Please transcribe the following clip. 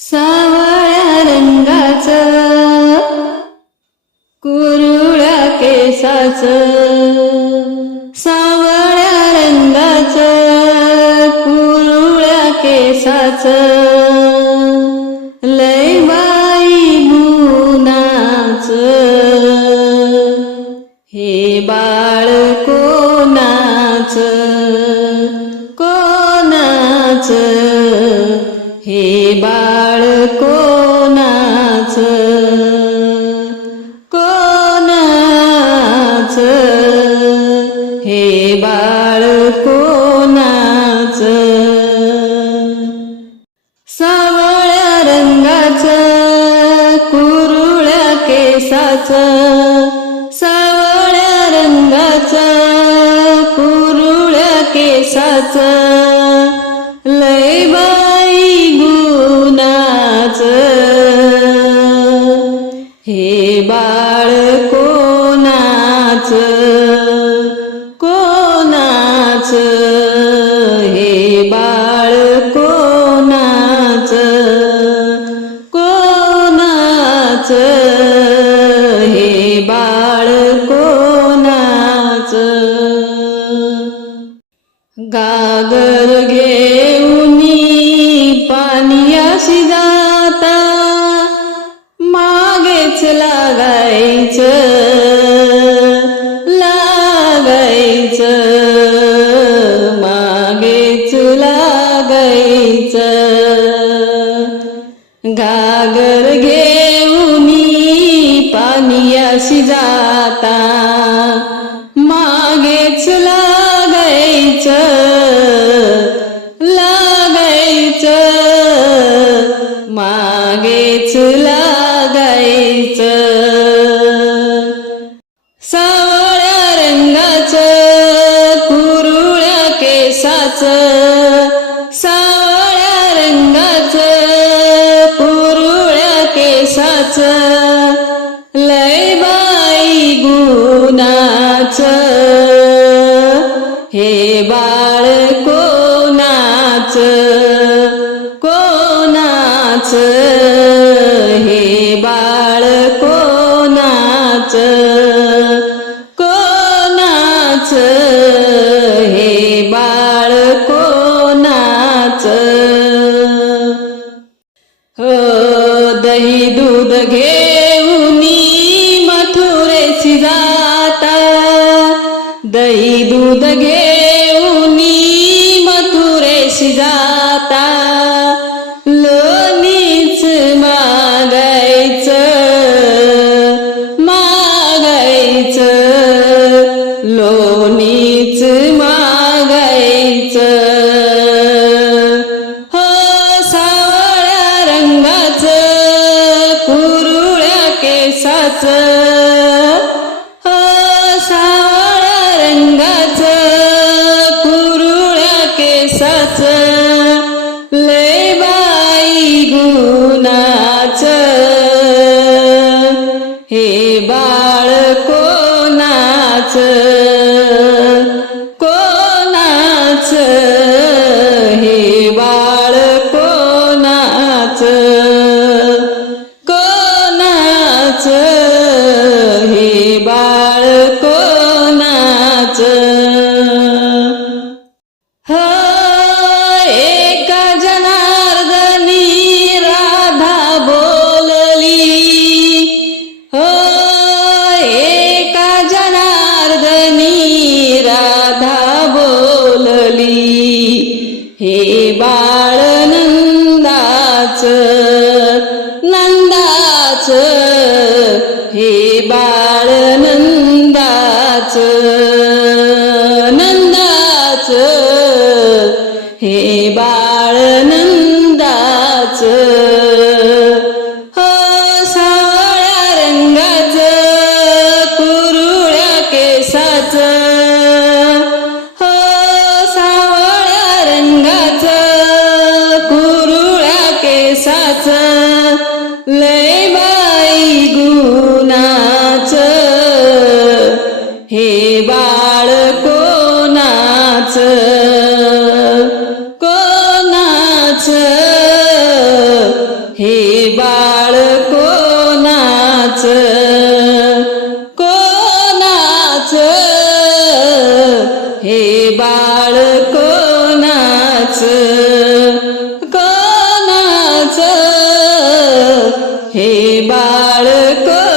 सावळ्या रंगाचं कुरुळ्या केसाचं. सावळ्या रंगाचं कुरुळ्या केसाचं. लय बाई गुणाचं हे बाळ कोणाचं? कोणाचं? कोणाच कोणाच? हे बाळ कोणाच? सावळ्या रंगाच कुरुळ्या केसाचं कोणाचं हे बाळ कोणाच? गागर घेऊनी पाणीयाशी जाता मागेच लागायचं लागायचं मागेच लागायचं. पाणीयाशी जाता. मागेच लागायचं लागायच. मागेच लागायच. सावळ्या रंगाचं कुरुळ्या केसाचं गुणाचं हे बाळ कोणाचं? कोणाचं? हे बाळ कोणाचं? कोणाचं? हे बाळ कोणाचं? हो दही दूध घे. नंदाच हे बाळ नंदाच. हो सावळ्या रंगाचं कुरुळ्या केसाचं. हो सावळ्या रंगाचं कुरुळ्या केसाचं. लय बाई गुणाचं এবার কর